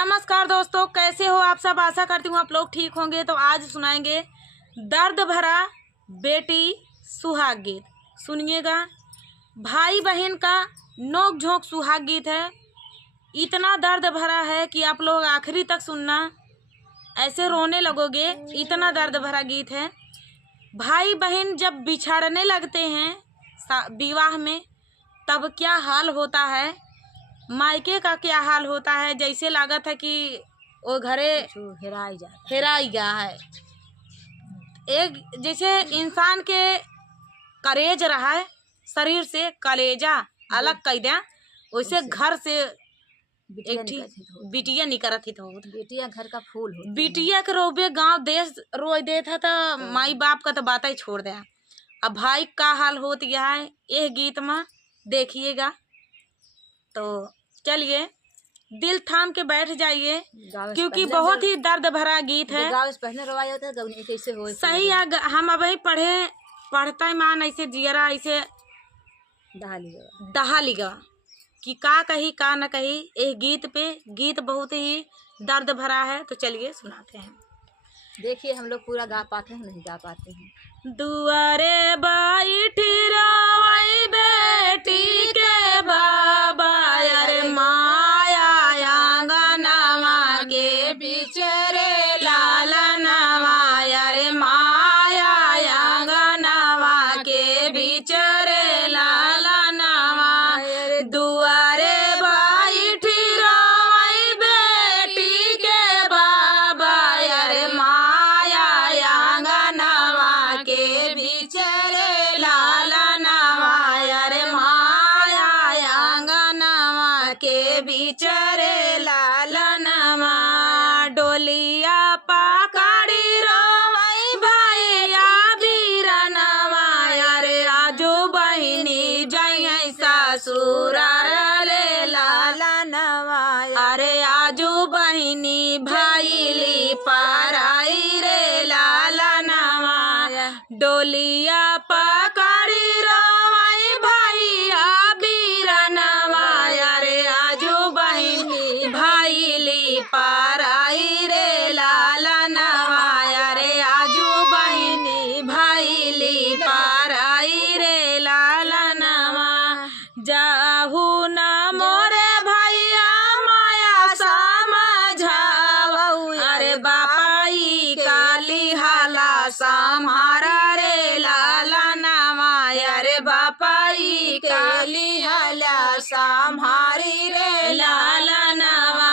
नमस्कार दोस्तों, कैसे हो आप सब। आशा करती हूँ आप लोग ठीक होंगे। तो आज सुनाएंगे दर्द भरा बेटी सुहाग गीत। सुनिएगा। भाई बहन का नोक झोंक सुहाग गीत है। इतना दर्द भरा है कि आप लोग आखिरी तक सुनना, ऐसे रोने लगोगे। इतना दर्द भरा गीत है। भाई बहन जब बिछड़ने लगते हैं विवाह में, तब क्या हाल होता है, मायके का क्या हाल होता है। जैसे लागत है कि वो घरे हेराई गया है। एक जैसे इंसान के कलेज रहा है, शरीर से कलेजा अलग कर दिया, वैसे घर से एक बिटिया निकलत थी। तो बिटिया घर का फूल हो, बिटिया के रोबे गांव देश रोई दे था। तो माई बाप का तो बात ही छोड़ दिया। अब भाई का हाल होत गया है, यह गीत में देखिएगा। तो चलिए दिल थाम के बैठ जाइए, क्योंकि बहुत ही दर्द भरा गीत है। कैसे हो सही हम अब ही पढ़ता मान ऐसे जियरा ऐसे दहा लिगा कि का कही का न कही। एक गीत पे गीत बहुत ही दर्द भरा है। तो चलिए सुनाते हैं। देखिए हम लोग पूरा गा पाते हैं नहीं गा पाते हैं। दुआरे बैठी रोई बेटी के बाबा, अरे माया आंगनवा के बिचरे लालनवा, अरे माया आंगनवा के बिचरे लालनवा। दुआरे बैठी रोई बेटी के बाबा, अरे माया आंगनवा के बिचरे लालनवा, अरे माया आंगनवा के बिचरे लालनवा। डोलिया पकड़ी रोई भैया बीरनवा, अरे आजू बहिनी जय ससुरार रे लालनवा, अरे आजू बहिनी भाईली पराई रे लालनवा। डोलिया पकड़ी रोई भैया बीरनवा, अरे आजू बहिनी भाईली पराई रे लालनवा, अरे आजू बहिनी भाईली पराई रे लालनवा। जाहू न मोरे भैया माया समझावऊ, अरे बापाई काली हाला सम्हारा रे लालनवा, अरे बापाई काली हाला सम्हारी रे लालनवा।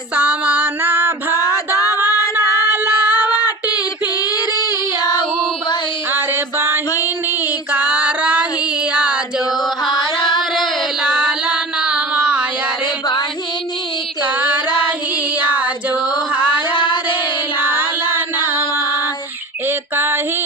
सामना भदवाना लावटी फिरी आऊ बई, अरे बहिनी का रहिया जो हरा रे लालनवा, अरे बहिनी का रहिया जो हरा रे लालनवा। एक ही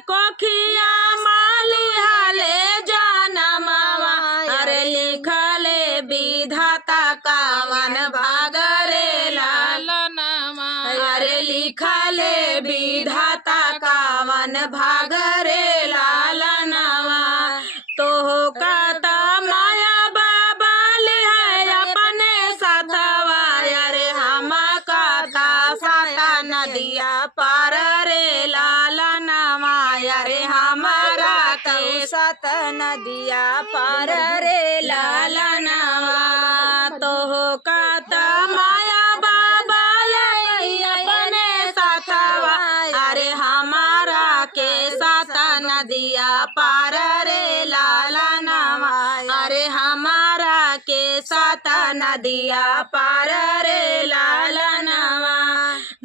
कोखिया माली हाले जानमवा, अरे लिखले विधाता कावन भाग रे लालनवा, अरे लिखले विधाता कावन भाग रे लालनवा। तो कहता माया बाबा है अपने साथवा, अरे हम कहता साता नदिया पार रे लालनवा, अरे हमारा के सात नदिया पार रे लालनवा। तो कहता माया बाबा अपने साथवा, अरे हमारा के सात नदिया पार रे लालनवा, अरे हमारा के सात नदिया पार रे लालनवा।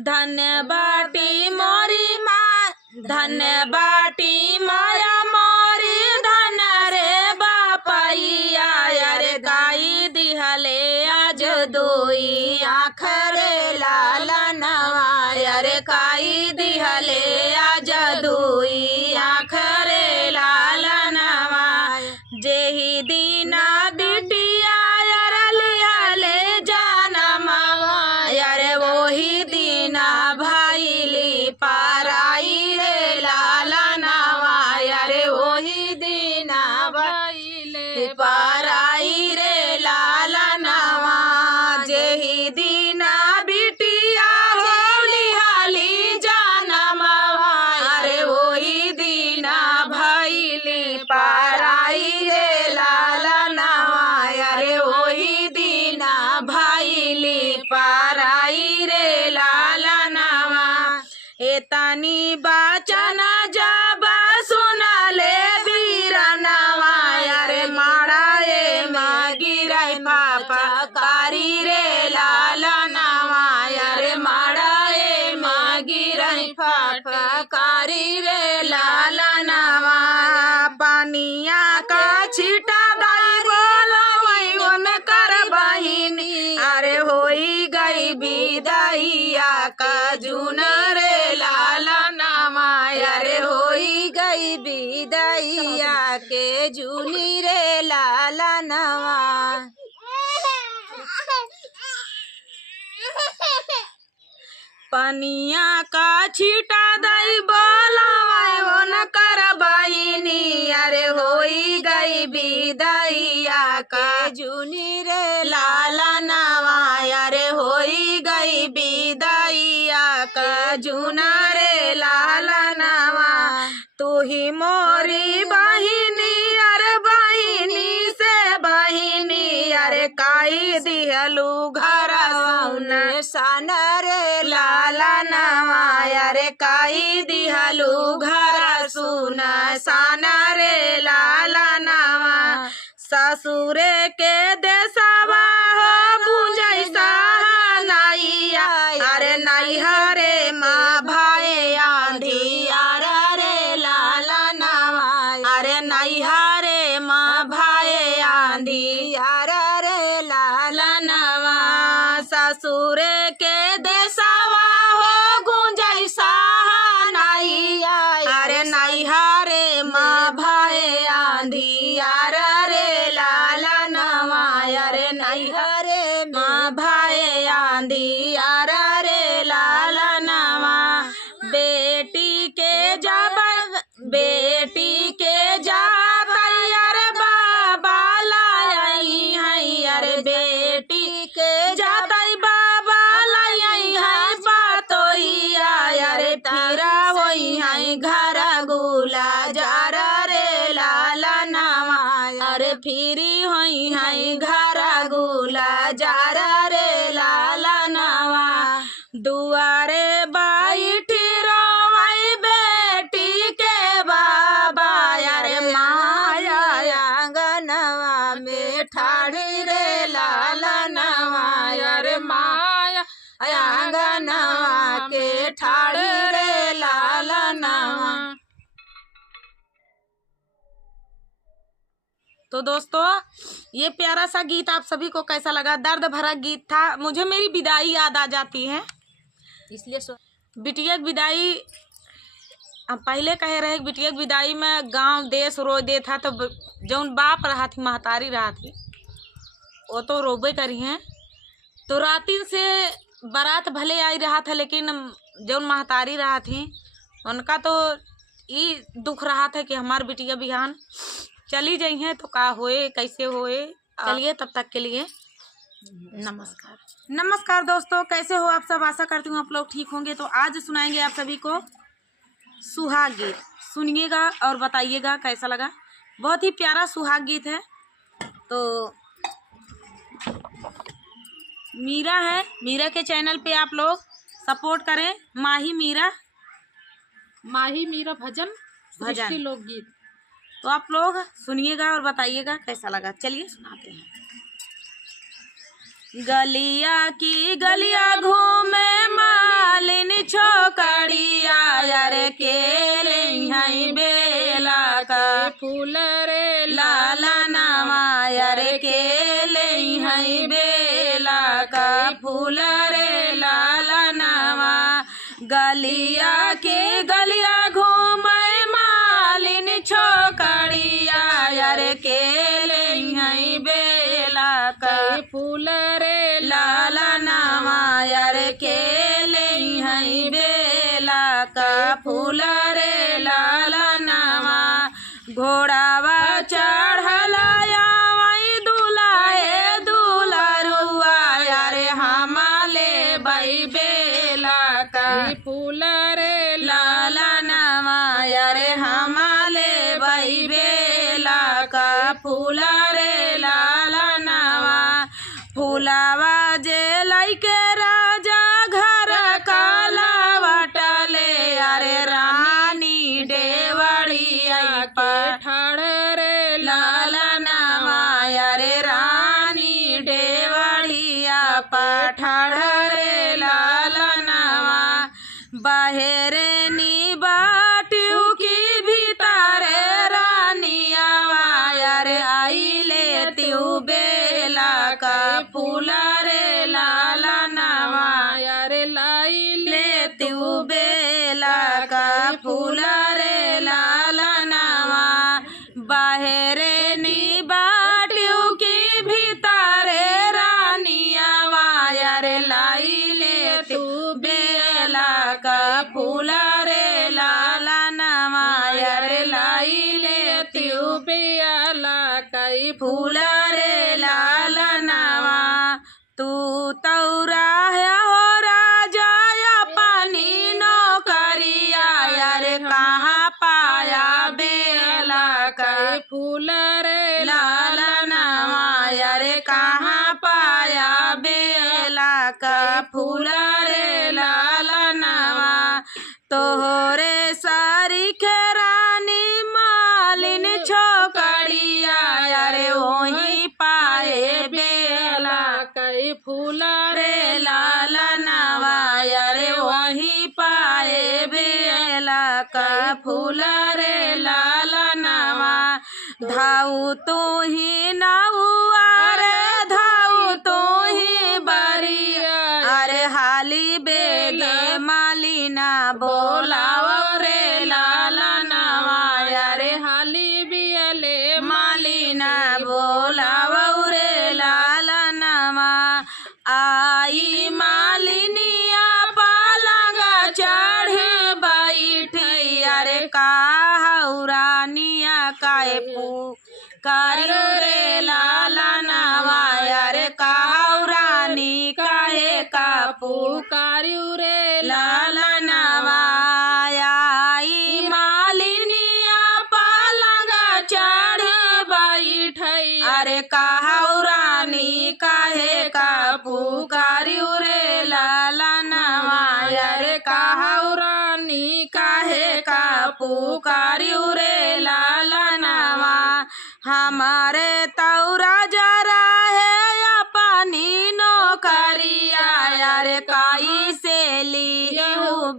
धन्य बाटी मोरी माँ, धन्य बाटी माया मोरी धन रे बापैया, अरे गाई दिहले आज दोई आँख रे लालनवा, अरे गाई दिहले आज दोई आँख रे लालनवा। जेही दीना बिटिया लिहले जानमवा, अरे वही दीना भाईली पराई रे लालनवा, अरे वही दीना भाईले पराई रे लालनवा। जेही दीना बानी बचना जब सुना ले बीरनवा अरे माड़ाए में गिरई फफकारी रे लालनवा अरे माड़ाए में गिरई फफकारी रे लालनवा पानिया का छीटा दाई बोलो वही उन कर बहिनी अरे होई गई विदाइया का जुन रे लालनवा अरे होई गई विदाइया के जुनी रे लालनवा। पनिया का छीटा दई बोलावाए वो न कर बहिनी अरे होई गई विदाइया का जुनी रे लालनवा अरे होई गई विदाइया का जुना रे लालनवा। तू ही मोरी बहिनी अरे बहिनी से बहिनी अरे काई दिहलू घर सुन सन रे लालनवा अरे काई दिहलू घर सुन सन रे लालनवा। ससुरे के देसवा हो बुझै नैया अरे नैहरे माँ भाई आंधी रे लालनवा अरे नैहरे माँ भाई आंधी रे लालनवा। ससुरे के देसवा हो गुंजै नैया अरे नैहरे माँ भाई आंधी रे लालनवा अरे नैहरे माँ भाई आंधी रे लालनवा। बेटी के जब बेटी के जात अरे बाबा लाई है अरे बेटी के जात बाबा लाई है बातोइया अरे फिरा होई है घर गुला जार रे लालनवा अरे फिरी होई है घर गुला जार रे लालनवा। दुआरे बैठी रोई बेटी के बाबा अरे माया आंगनवा में ठाड़ी रे लालनवा अरे माया आंगनवा के ठाड़ी रे लालनवा। तो दोस्तों ये प्यारा सा गीत आप सभी को कैसा लगा? दर्द भरा गीत था। मुझे मेरी विदाई याद आ जाती है इसलिए बिटिया की विदाई हम पहले कहे रहे बिटिया की विदाई में गांव देश रो दे था। तो जौन बाप रहा थी महतारी रहा थी वो तो रोबे करी हैं। तो रातिन से बारात भले आई रहा था लेकिन जौन महतारी रहा थी उनका तो ये दुख रहा था कि हमार बिटिया बिहान चली जाई हैं तो का होए कैसे होए। चलिए तब तक के लिए नमस्कार। नमस्कार दोस्तों, कैसे हो आप सब? आशा करती हूँ आप लोग ठीक होंगे। तो आज सुनाएंगे आप सभी को सुहाग गीत। सुनिएगा और बताइएगा कैसा लगा। बहुत ही प्यारा सुहाग गीत है। तो मीरा है, मीरा के चैनल पे आप लोग सपोर्ट करें। माही मीरा भजन लोकगीत। तो आप लोग सुनिएगा और बताइएगा कैसा लगा। चलिए सुनाते हैं। गलिया की गलिया घूमे मालिन छोकड़िया यार केले हई बेला का फूल रे लालनवा यार केले हई बेला का फूल रे लालनवा। गलिया के गलिया घूमे मालिन छोकड़िया यार केले हई बेला का फूल रे लालनवा यार केले हई बेला का फूल रे लालनवा। घोड़ावा चढ़ला वही दुलाहे दुलरुआ यार हमाले बई बेला का फूल रे लालनवा यार हमाले बई बेला का फूल रे लालनवा। फूलावा जे लइके राजा घर काला बटले यार बाहरे नी बाटियों की भीतर रानिया यार आई लेती हूँ बेला का फूला रे लाला नावा यार लाई लेती हूँ बेला का फूला रे लाला नावा बाहरे नी बाटियों की भीतर रानिया यार लाई लेती हूँ बेला का फूला रे लाला नावा यार लाई लेती हूँ बेला का फूला रे लाला नावा तू तौरा है हो राजा या पानी नौकरिया यार कहाँ पाया बेला का फूला रे लाला नावा यार कहाँ पाया बेला का फूला रे लाला नावा तोहरे सारी खेरानी मालिन छोकड़िया यार वही पाए बेला कई फूला रे लाला नावा यार वही पाए बेला का फूला रे लाला नावा धाऊ तू ही नाउआ रे धाऊ तू ही बरिया अरे हाली बेगे मालिना बोलाव रे लाला नावा यारे हाली बियले मालिना बोलाव रे लाला नावा आई मालिनिया पालंगा चढ़े बैठी अरे काहुरानिया काए पुकारियो रे लाला नावा यारे काहुरानी काहे का पुकारियो रे लाला नावा आई मालिनिया पालंगा चढ़े बैठी अरे काहुरानी काहे का पुकारियो रे लाला नावा यारे काहुरानी काहे का पुकारियो रे लाला नावा हमारे तौरा जरा है या पानी नौकरिया यार काई से ली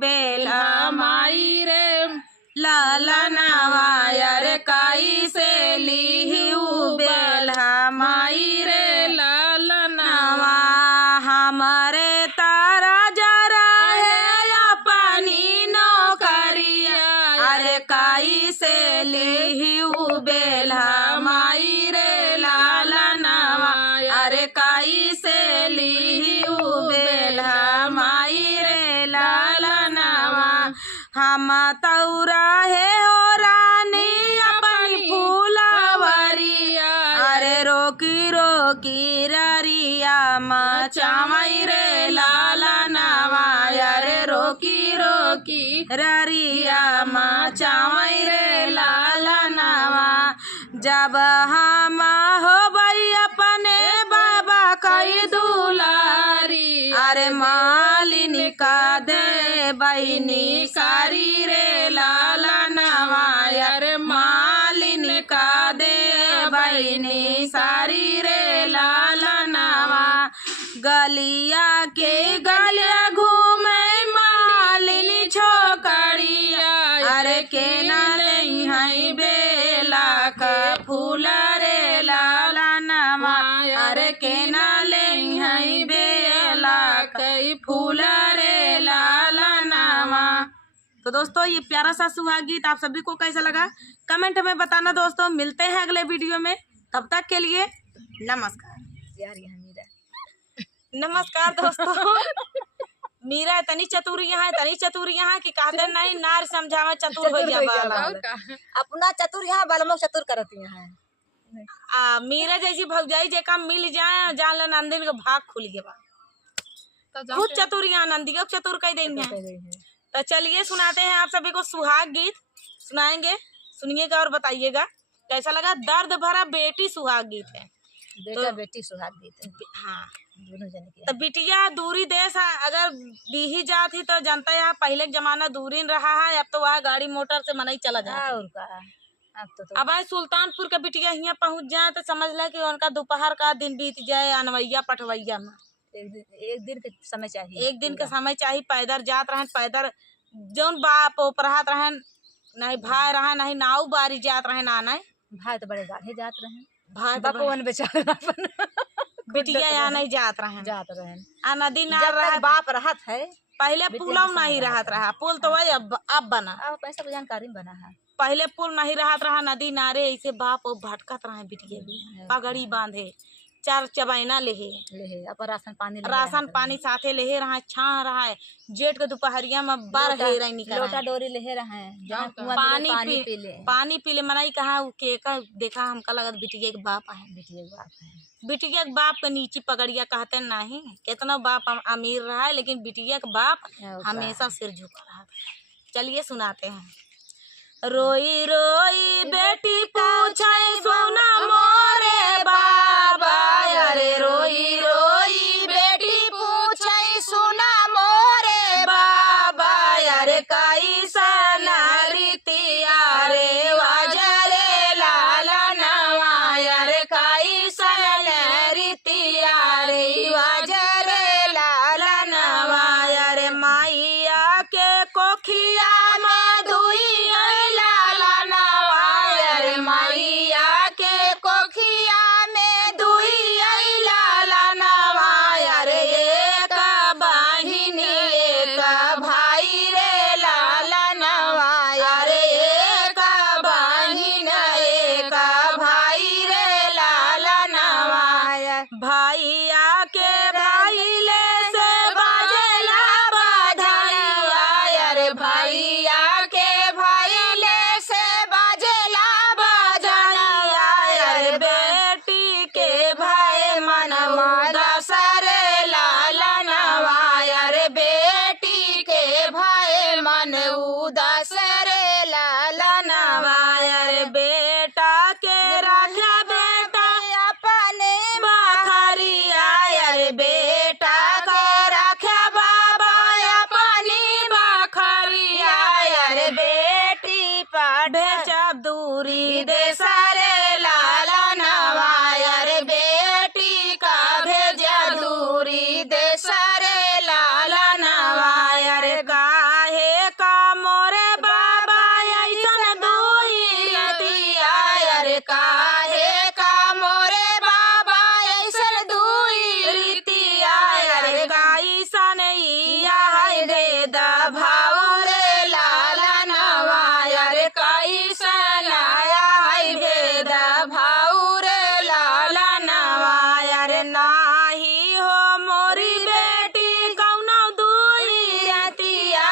बेला माई रे लाला नावा यार काई से ली बेला माई रे लाला नावा हमारे तारा जरा है या पानी नौकरिया अरे काई से ली बेला माई रे लाला नावा अरे काई से ली बेला माई रे लाला नावा हम तौरा है हो रानी अपनी फूलावरिया अरे रोकी रोकी ररिया मचावई रे लाला नावा अरे रोकी रोकी ररिया मचावई रे लाला नावा जब हम हो भाई अपने बाबा कई दुलारी अरे मालिनी का दे बहनी सारी रे लाला नावा अरे मालिनी का दे बहनी सारी रे लाला नावा गलिया के गलिया घूमे मालिनी छोकड़िया अरे के ना नहीं है बेला का फूला रे लाला नावा अरे के ना नहीं है बेला कई फूला रे लाला नावा। तो दोस्तों ये प्यारा सा सुहाग गीत आप सभी को कैसा लगा कमेंट में बताना दोस्तों। मिलते हैं अगले वीडियो में, तब तक के लिए नमस्कार। यार यहाँ मीरा नमस्कार दोस्तों। मीरा तनी चतुरी यहाँ तनी चतुरी यहाँ की कहते नहीं नार समझावा चतुर भैया बाला अपना चतुर यहाँ बालमों चतुर करती यहाँ मीरा जैसी भौजाई जे काम मिल जाए जान ला नंदिन का भाग खुल गया खुद चतुर यहाँ नंदी का चतुर कह देंगे। तो चलिए सुनाते हैं आप सभी को सुहाग गीत सुनाएंगे, सुनिएगा और बताइएगा कैसा लगा। दर्द भरा बेटी सुहाग गीत है, बेटा बेटी सुहाग गीत है। हाँ दोनों जने की। तो बिटिया दूरी देश अगर बीही जाती तो जनता है पहले के जमाना दूरी रहा है, अब तो वह गाड़ी मोटर से मनाई चला जाए। और का अब आज सुल्तानपुर का बिटिया यहाँ पहुँच जाए तो समझ ले कि उनका दोपहर का दिन बीत जाए अनवैया पटवैया में। एक दिन का समय चाहिए, एक दिन का समय चाहिए। पैदल जात रहे पैदल जौन बाप ओपरात रहन नहीं भाई रहा नहीं नाव बारी जात रहे ना नहीं भाई तो बड़े गाढ़े जात रहे, भाई तो बापवन बेचारा अपन बिटिया यहाँ नहीं जात रहे जात रहे। आ नदी नार जब रहा तक बाप रहत है, पहले बिटिया पुलव के साथ नहीं रहत रहा पुल तो वही अब बना अब पैसा को जानकारी में बना है। पहले पुल नहीं रहत रहा नदी नारे ऐसे बाप ओ भटकत रहे बिटिया भी पगड़ी बांधे 4 चबैना लेहे ले अपन राशन पानी साथे लेहे रहा छाह रहा है जेठ के दोपहरिया में बार हे रही निकल लोटा डोरी ले रहे हैं, जहाँ कुआं पानी मिले पानी पी पी ले। पानी पी ले मनाई कहा के का देखा हमका लगत बिटिया के बाप है बिटिया के बाप है, बिटिया के बाप के नीची पगड़िया कहते नहीं कितना बाप अमीर रहा है लेकिन बिटिया के बाप हमेशा सिर झुका रहा था। चलिए सुनाते हैं। रोई रोई बेटी पूछे सोना मोरे बाबा अरे रोई रोई बेटी पूछे सोना मोरे बाबा अरे कैसा रीतिया रे वाजरे लाला नवा अरे कैसा रीतिया रे वाजरे लाला नवा अरे माइया के कोखिया में दुई लाला नवा अरे माइया के कोखिया में दुई लाला नवा अरे एक बहिनी एक भाई रे लाला नवा अरे एक बहिन एक भाई रे लाला नवा भैया के भाईले से बाजेला बधाइया अरे भैया के भाईले से बाजेला बधाइया अरे बेटी के भाई मन दसरे लाला नवा अरे बेटी के भाई मन दसरे लाला नवा अरे बेटा के राजा बेटा अपने बखरिया अरे बेटा के रखा बाबा अपनी बखरिया अरे बेटी पर भेजब दूरी दे सारे लाला नवा अरे बेटी का भेजा दूरी दे सारे लाला नवा अरे काहे का मोरे बाबा ऐसन दुई रतिया अरे काहे का मोरे बाबा ऐसन दुई रीतिया अरे कैसन इया है वेद भाव रे लाला नवा अरे कैसन आया है वेद भाव रे लाला नवा अरे नाही हो मोरी बेटी कौनो दुई रतिया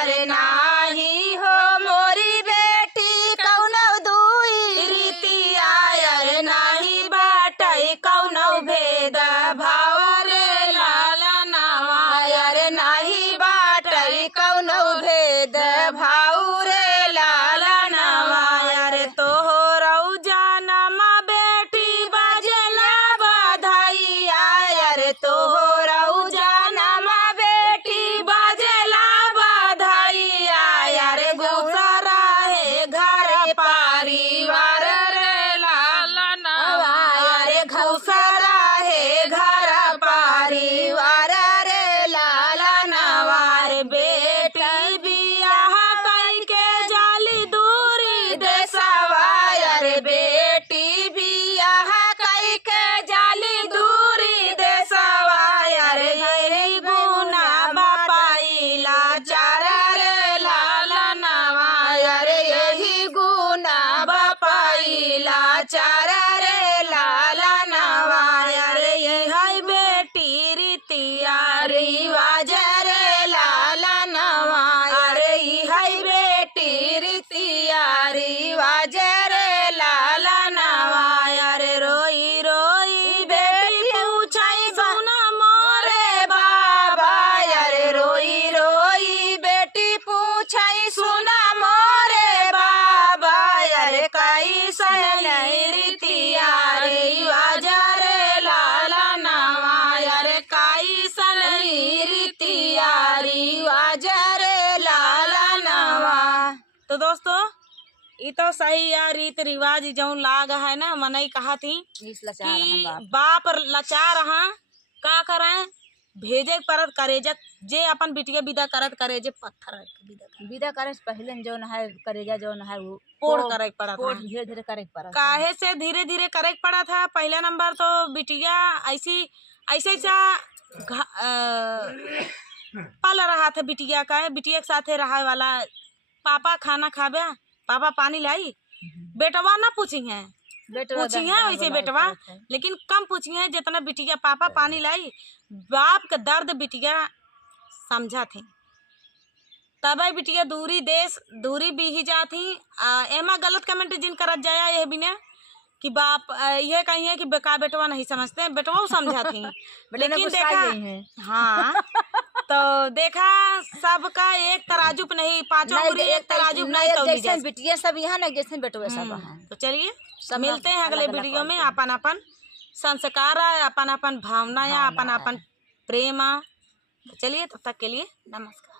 अरे नाही हो मोरी बेटी कौनो दुई रीतिया अरे नाही बाटई कौनो भेद भाव रे लाला नवा अरे नाही बाटई कौनो भेद भाव रे लाला नवा अरे तोहरौ जानमा बेटी बाजेला बधाइया अरे तोहरौ जानमा बेटी बाजेला बधाइया अरे गुसरा है घर परिवार रे लाला नवा अरे घुसरा है घर परिवार रे लाला नवा रे बेटी बियाह कई के जाली दूरी देशवा अरे बेटी बियाह कई के जाली दूरी देशवा अरे यही गुना बापाइला चार रे लाला नवा अरे यही गुना बापाइला चार रे लाला नवा अरे यही बेटी रीतिया रिवाज रे लाला नवा अरे यही बेटी रीतिया रिवाज रे लाला नवा अरे रोई रोई बेटी पूछाई सोना मोरे बाबा अरे रोई रोई बेटी पूछाई सोना मोरे बाबा अरे कैसन रीतिया रिवाज रे लाला नवा अरे कैसन रीतिया रिवाज रे लाला नवा। तो दोस्तों ये तो सही यार रीत रिवाज जौन लाग है ना मनई कहा थी इस लाचार कि हम बाप बाप लाचार रहा का करें भेजे परत करेजा जे अपन बिटिया विदा करत करेजे पत्थर रख के विदा कर विदा करे से पहले जौन है करेजा जौन है वो पोड़ करे पड़ा पोड़ था। धीरे धीरे करे पड़ा काहे से धीरे धीरे करे पड़ा था। पहला नंबर तो बिटिया ऐसी ऐसे ऐसा पल रहा था बिटिया का, बिटिया के साथे रहा वाला। पापा खाना खाबे, पापा पानी लाई, बेटवा ना पूछी है, पूछी है वैसे बेटवा, लेकिन कम पूछी है जितना बिटिया पापा पानी लाई। बाप का दर्द बिटिया समझा थी, तब बिटिया दूरी देश दूरी भी ही जाती। एमा गलत कमेंट जिन करत जाया यह बिना कि बाप ये कही है कि बेका बेटवा नहीं समझते, बेटवा समझा थी। लेकिन देखा हाँ तो देखा सबका एक तराजू पे नहीं, पांचों उंगली एक तराजू पे नहीं तौली जैसे बिटिया सब यहाँ ना जैसे बेटवे सब हैं। तो चलिए मिलते हैं अगले वीडियो में। अपन अपन संस्कार है, अपन अपन भावना है, अपन अपन प्रेम है। चलिए तब तक के लिए नमस्कार।